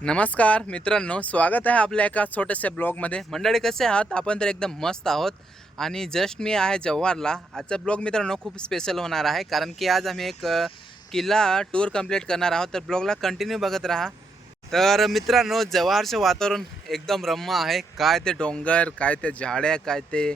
नमस्कार मित्रांनो स्वागत आहे आपल्या एका छोट्याशा ब्लॉगमध्ये. मंडळी कसे आहात? आपण तर एकदम मस्त आहोत. आणि जस्ट मी आहे जव्हारला. आजचा ब्लॉग मित्रांनो खूप स्पेशल होणार आहे कारण की आज आम्ही एक किल्ला टूर कंप्लीट करणार आहोत. तर ब्लॉगला कंटिन्यू बघत राहा. तर मित्रांनो जव्हारचं वातावरण एकदम रम्य आहे. काय ते डोंगर काय ते झाड्या काय ते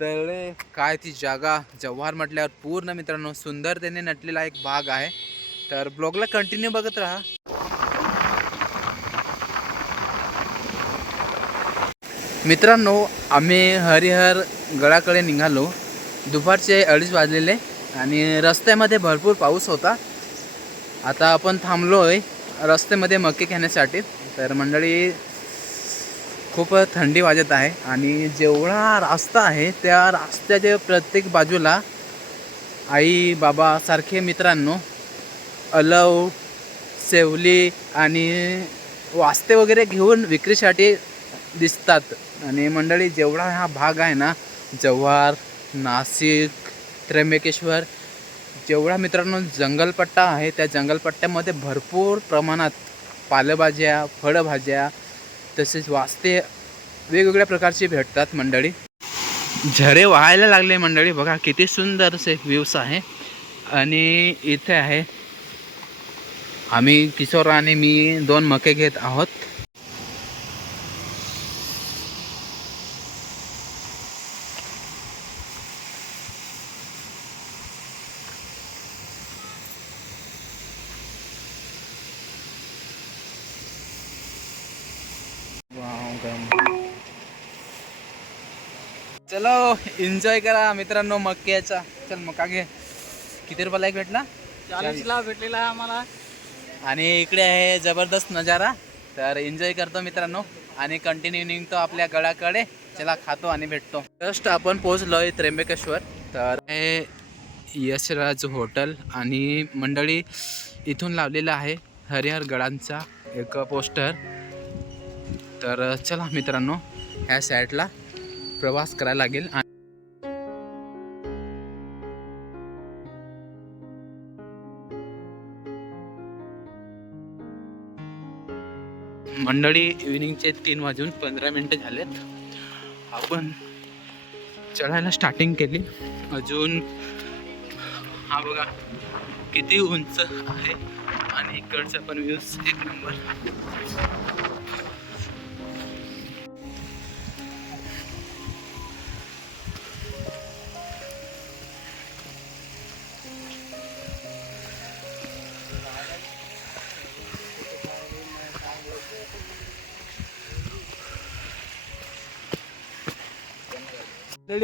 तळे काय ती जागा. जव्हार म्हटल्यावर पूर्ण मित्रांनो सुंदरतेने नटलेला एक भाग आहे. तर ब्लॉगला कंटिन्यू बघत राहा. मित्रांनो आम्ही हरिहर गडाकडे निघालो. दुपारचे अडीच वाजलेले आणि रस्त्यामध्ये भरपूर पाऊस होता. आता आपण थांबलो आहे रस्त्यामध्ये मके घेण्यासाठी. तर मंडळी खूप थंडी वाजत आहे आणि जेवढा रस्ता आहे त्या रस्त्याच्या प्रत्येक बाजूला आई बाबा सारखे मित्रांनो अलव सेवली आणि वास्ते वगैरे घेऊन विक्रीसाठी दिसतात. आणि मंडळी जेवढा हा भाग आहे ना जव्हार नाशिक त्र्यंबकेश्वर जेवढा मित्रांनो जंगलपट्टा आहे त्या जंगलपट्ट्यामध्ये भरपूर प्रमाणात पालेभाज्या फळभाज्या तसेच वास्ते वेगवेगळ्या प्रकारचे भेटतात मंडळी. झरे वाहायला लागले मंडळी बघा किती सुंदर असे व्ह्यूज आहे. आणि इथे आहे आम्ही किशोर आणि मी दोन मके घेत आहोत. चलो एन्जॉय करा मित्रांनो मक्याचा. चल मका घे. किती रुपयाला एक भेटला? चाळीसला भेटलेला आम्हाला. आणि इकडे आहे जबरदस्त नजारा. तर एन्जॉय करतो मित्रांनो. आणि कंटिन्यू निघतो आपल्या गडाकडे. चला खातो आणि भेटतो. जस्ट आपण पोहोचलोय त्र्यंबकेश्वर. तर हे यशराज हॉटेल आणि मंडळी इथून लावलेला आहे हरिहर गडांचा एक पोस्टर तर चला मित्रांनो ह्या साईडला प्रवास करायला लागेल. मंडळी इव्हिनिंगचे तीन वाजून पंधरा मिनटं झालेत. आपण चढायला स्टार्टिंग केली. अजून हा बघा किती उंच आहे आणि इकडचा पण व्ह्यूज एक नंबर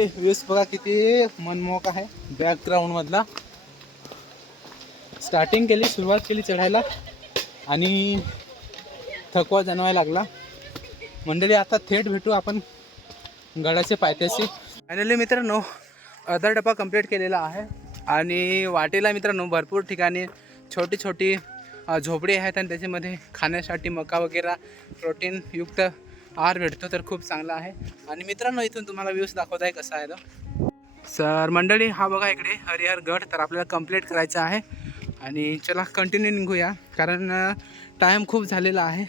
व्ह्यूज बघा किती मनमोहक आहे. बॅकग्राऊंड मधला. स्टार्टिंग केली सुरुवात केली चढायला. आणि थकवा जाणवायला लागला. मंडळी आता थेट भेटू आपण गडाच्या पायथ्याशी. फायनली मित्रांनो अर्धा डबा कंप्लीट केलेला आहे. आणि वाटेला मित्रांनो भरपूर ठिकाणी छोटी छोटी झोपडी आहेत आणि त्याच्यामध्ये खाण्यासाठी मका वगैरे प्रोटीनयुक्त आर भेटतो तर खूप चांगला आहे. आणि मित्रांनो इथून तुम्हाला व्ह्यूज दाखवत आहे कसा आहे तो. सर मंडळी हा बघा इकडे हरिहर गड तर आपल्याला कंप्लीट करायचा आहे. आणि चला कंटिन्यू निघूया कारण टाईम खूप झालेला आहे.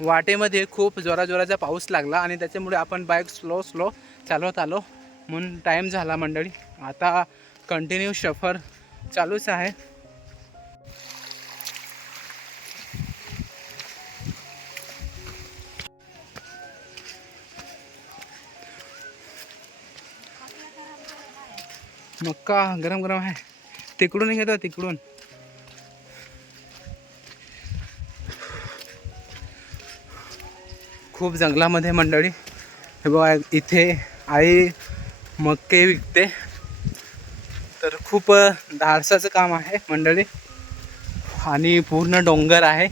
वाटेमध्ये खूप जोराजोराचा पाऊस लागला आणि त्याच्यामुळे आपण बाईक स्लो स्लो चालवत आलो. म्हणून टाईम झाला मंडळी. आता कंटिन्यू सफर चालूच आहे. मक्का गरम गरम आहे. तिकडून घेतो तिकडून. खूप जंगलामध्ये मंडळी. हे बघा इथे आई मक्के विकते. तर खूप धाडसाचं काम आहे मंडळी. आणि पूर्ण डोंगर आहे.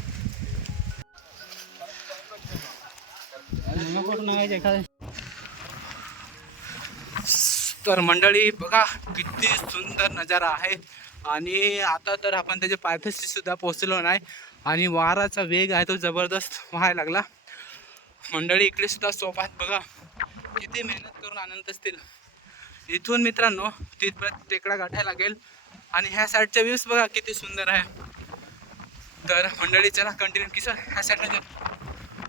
तर मंडळी बघा किती सुंदर नजारा आहे. आणि आता तर आपण त्याच्या पायथ्याशी सुद्धा पोहोचलो नाही. आणि वाराचा वेग आहे तो जबरदस्त व्हायला लागला. मंडळी इकडे सुद्धा सोपात बघा किती मेहनत करून आनंद असतील. इथून मित्रांनो तिथपर्यंत टेकडा गाठायला लागेल. आणि ह्या साईडच्या व्ह्यूज बघा किती सुंदर आहे. तर मंडळी चला कंटिन्यू किसर ह्या साईडला जा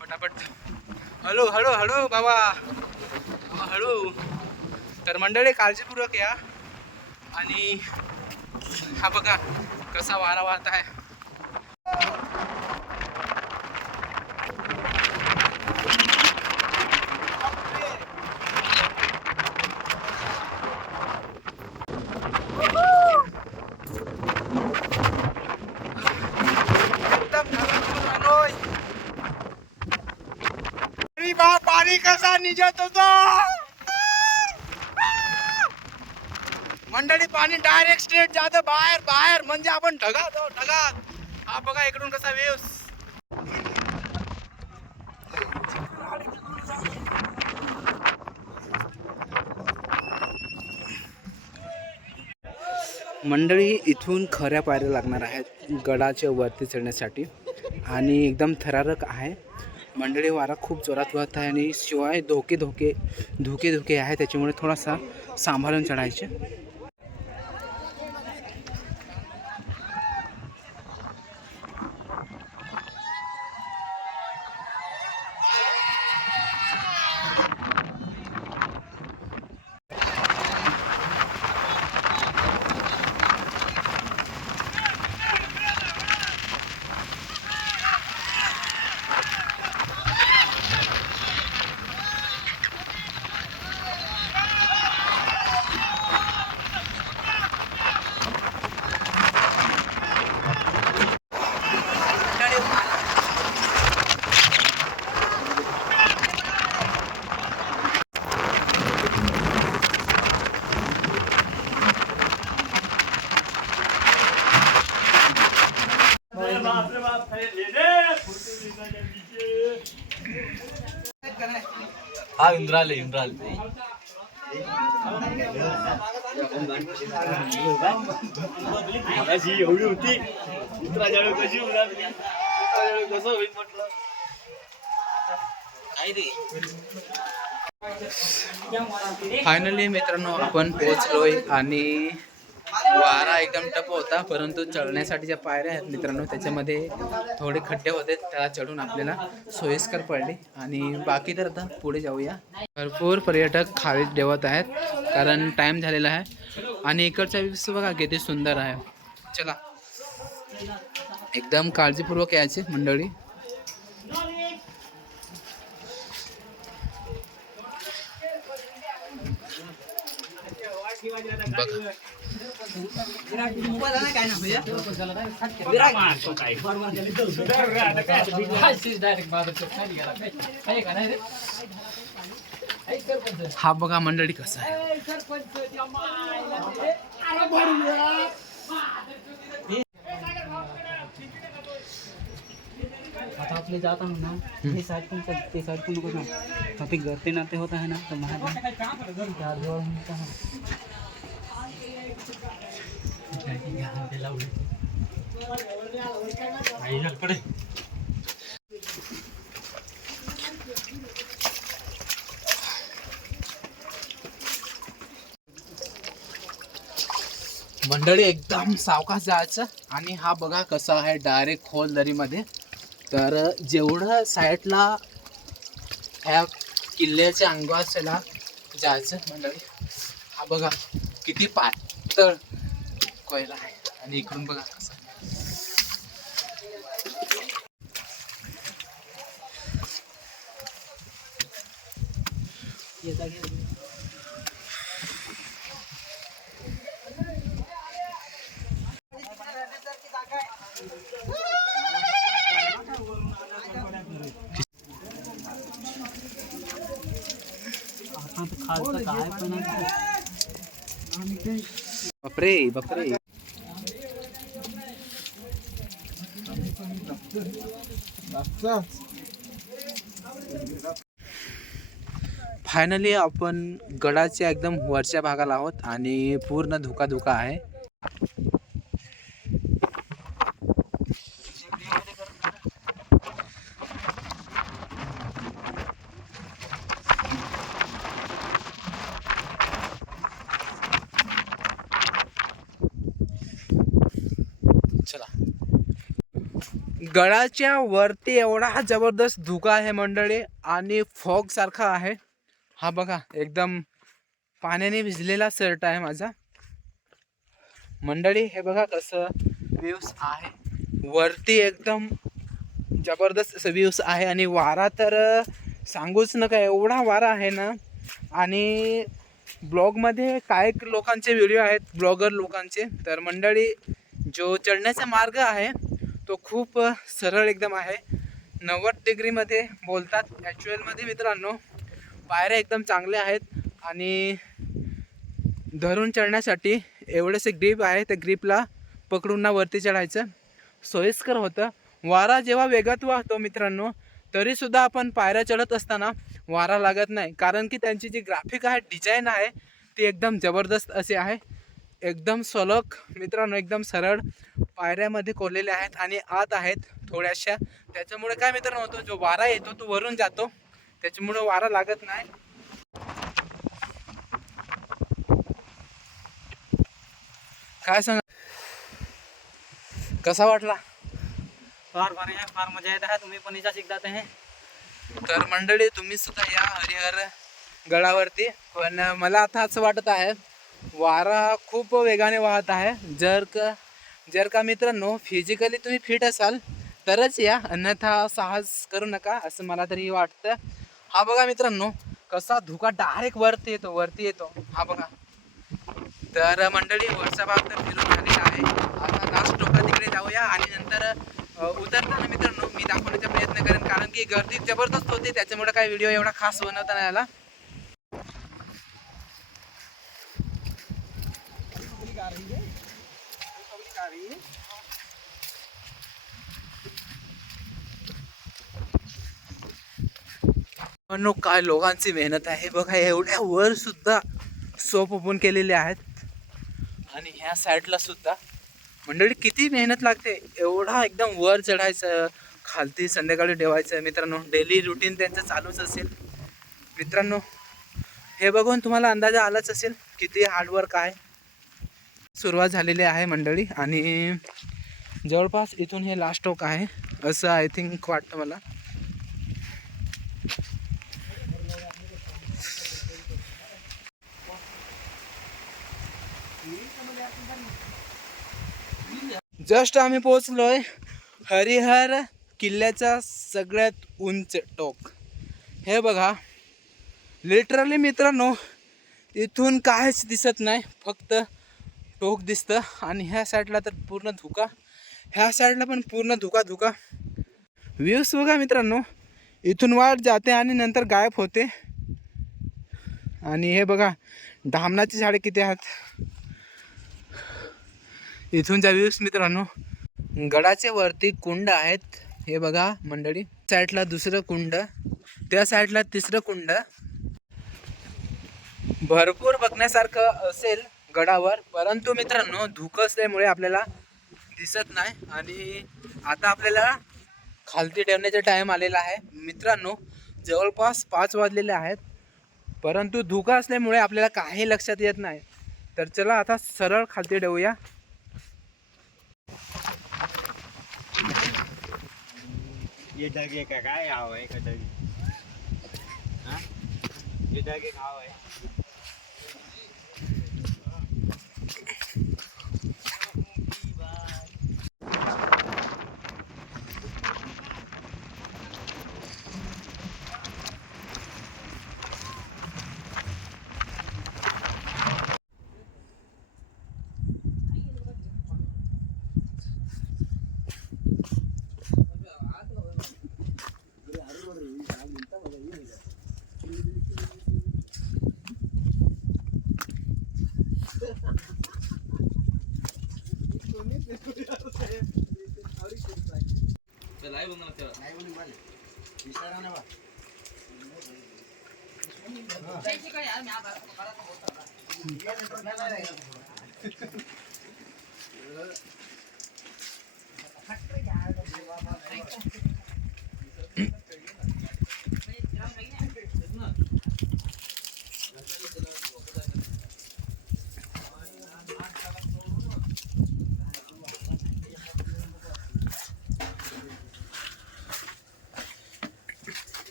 पटापट. हळू हळू हळू बाबा, हळू. तर मंडळी काळजीपूर्वक या. आणि हा बघा कसा वारा वाहत आहे. अरे पाणी कसा निजात होतो मंडळी पाणी डायरेक्ट स्ट्रेट जातं बाहेर बाहेर. म्हणजे आपण ढगात ढगात. हा बघा इकडून कसा वेव्स मंडळी इथून खऱ्या पायऱ्या लागणार आहेत गडाच्या वरती चढण्यासाठी. आणि एकदम थरारक आहे. मंडळी वारा खूप जोरात वाहत आहे आणि शिवाय धोके धोके धोके धोके आहे. त्याच्यामुळे थोडासा सांभाळून चढायचे हा इंद्राल इंद्राल एवढी होती. वेळी कशी होणार? कसं होईल म्हटलं? फायनली मित्रांनो आपण पोहोचलोय आणि वारा एकदम टप होता परंतु चढण्यासाठी ज्या पायऱ्या आहेत मित्रांनो त्याच्यामध्ये थोडे खड्डे होते त्याला चढून आपल्याला सोयीस्कर पडले. आणि बाकी तर आता पुढे जाऊया. भरपूर पर्यटक खाली ठेवत आहेत कारण टाईम झालेला आहे. आणि इकडचा व्ह्यूज बघा किती सुंदर आहे. चला. एकदम काळजीपूर्वक यायचे मंडळी. बघा. हा बघा मंडळी कसा आहे. आता आपले जात आहो ना ते साईड पण कर- ते साईड पण नको ना. ते घरते नाते होत आहे ना तर महाराज. मंडळी एकदम सावकाश जायचं आणि हा बघा कसा आहे डायरेक्ट खोल दरीमध्ये तर जेवढं साईडला ह्या किल्ल्याच्या अंगवासाला जायचं मंडळी हा बघा. किती पातळ कोयला आहे. आणि इकडून बघा कसं ये खालचं काय पण बापरे बापरे. फायनली आपण गडाच्या एकदम वरच्या भागाला आहोत आणि पूर्ण धुका धुका आहे. गडाच्या वरती एवढा जबरदस्त धुका आहे मंडळी आणि फॉग सारखा आहे. हा बघा एकदम पाण्याने भिजलेला शर्ट आहे माझा. मंडळी हे बघा कसं व्ह्यूज आहे. वरती एकदम जबरदस्त असं व्ह्यूज आहे आणि वारा तर सांगूच नका एवढा वारा आहे ना. आणि ब्लॉगमध्ये काय लोकांचे व्हिडिओ आहेत ब्लॉगर लोकांचे. तर मंडळी जो चढण्याचा मार्ग आहे तो खूप सरळ एकदम आहे. नव्वद डिग्रीमध्ये बोलतात. ॲक्च्युअलमध्ये मित्रांनो पायऱ्या एकदम चांगल्या आहेत आणि धरून चढण्यासाठी एवढेसे ग्रीप आहे त्या ग्रीपला पकडून ना वरती चढायचं. सोयीस्कर होतं. वारा जेव्हा वेगात वाहतो मित्रांनो तरीसुद्धा आपण पायऱ्या चढत असताना वारा लागत नाही. कारण की त्यांची जी ग्राफिक आहे डिझाईन आहे ती एकदम जबरदस्त अशी आहे. एकदम सलग मित्रांनो एकदम सरळ. पायऱ्यामध्ये कोरलेले आहेत आणि आत आहेत थोड्याशा. त्याच्यामुळे काय मित्रांनो होतो जो वारा येतो तो वरून जातो. त्याच्यामुळे वारा लागत नाही. काय सांगा? कसा वाटला? फार भारी आहे फार मजा येत आहे. तुम्ही पण याच्या शिकतात आहे. तर मंडळी तुम्ही सुद्धा या हरिहर गडावरती. पण मला आता असं वाटत आहे वारा खूप वेगाने वाहत आहे. जर का जर का मित्रांनो फिजिकली तुम्ही फिट असाल तरच या. अन्यथा साहस करू नका असं मला तरी वाटतं. हा बघा मित्रांनो कसा धुका डायरेक्ट वरती येतो वरती येतो. हा बघा. तर मंडळी वरचा भाग तर फिरून झालेला आहे. आता लास्ट टोका तिकडे जाऊया आणि नंतर उतरताना मित्रांनो मी दाखवण्याचा प्रयत्न करेन. कारण की गर्दी जबरदस्त होती त्याच्यामुळे काही व्हिडिओ एवढा खास बनवता नाही आला. पण काय लोकांची मेहनत आहे. बघा एवढ्या वर सुद्धा सोप ओपन केलेले आहेत. आणि ह्या साईडला सुद्धा मंडळी किती मेहनत लागते. एवढा एकदम वर चढायचं खालती संध्याकाळी ठेवायचं. मित्रांनो डेली रुटीन त्यांचं चालूच असेल. मित्रांनो हे बघून तुम्हाला अंदाजा आलाच असेल किती हार्डवर्क आहे. सुरुवात झालेली आहे मंडळी. आणि जवळपास इथून हे लास्ट टोक आहे. असं आय थिंक वाटतं मला. जस्ट आम्ही पोहोचलोय हरिहर किल्ल्याचा सगळ्यात उंच टोक. हे बघा. लिटरली मित्रांनो इथून काहीच दिसत नाही फक्त टोक दिसतं. आणि ह्या साईडला तर पूर्ण धुका. ह्या साईडला पण पूर्ण धुका धुका व्ह्यूज बघा मित्रांनो. इथून वाट जाते आणि नंतर गायब होते. आणि हे बघा धामणाची झाडे किती आहेत? इथूनच्या व्ह्यूज मित्रांनो. गडाचे वरती कुंड आहेत. हे बघा मंडळी. साईडला दुसरं कुंड. त्या साईडला तिसरं कुंड. भरपूर बघण्यासारखं असेल गडावर. परंतु मित्रांनो धुकं असल्यामुळे आपल्याला दिसत नाही. आणि आता आपल्याला खालती ठेवण्याचा टाईम आलेला आहे. मित्रांनो जवळपास पाच वाजलेले आहेत. परंतु धुका असल्यामुळे आपल्याला काही लक्षात येत नाही. तर चला आता सरळ खालती ठेवूया. ये ಯಾರು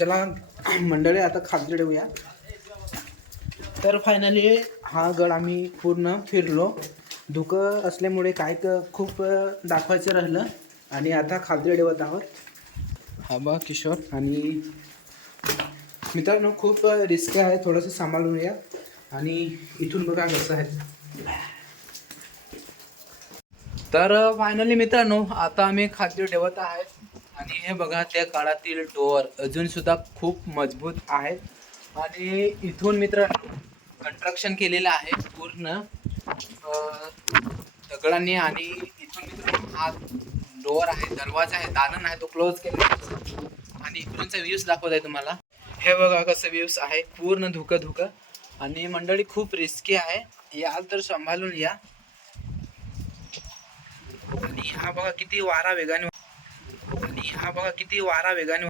चला मंडळी आता खात्री ठेवूया. तर फायनली हा गड आम्ही पूर्ण फिरलो. धुकं असल्यामुळे काय क खूप दाखवायचं राहिलं. आणि आता खात्री ठेवत आहोत. हा बा किशोर. आणि मित्रांनो खूप रिस्क आहे. थोडंसं सांभाळून या आणि इथून बघा कसं आहे. तर फायनली मित्रांनो आता आम्ही खात्री ठेवत आहे. आणि हे बघा त्या काळातील डोअर अजून सुद्धा खूप मजबूत आहे आणि इथून मित्र कंस्ट्रक्शन केलेलं आहे पूर्ण. दगडांनी आणि इथून मित्र हा डोअर आहे दरवाजा आहे दालन आहे तो क्लोज केलेला आहे. आणि इकडूनचा व्ह्यूज दाखवत आहे तुम्हाला. हे बघा कसं व्ह्यूज आहे पूर्ण धुकं धुकं आणि मंडळी खूप रिस्की आहे. याल तर सांभाळून या. आणि हा बघा किती वारा वेगाने आणि हा बघा किती वारा वेगाने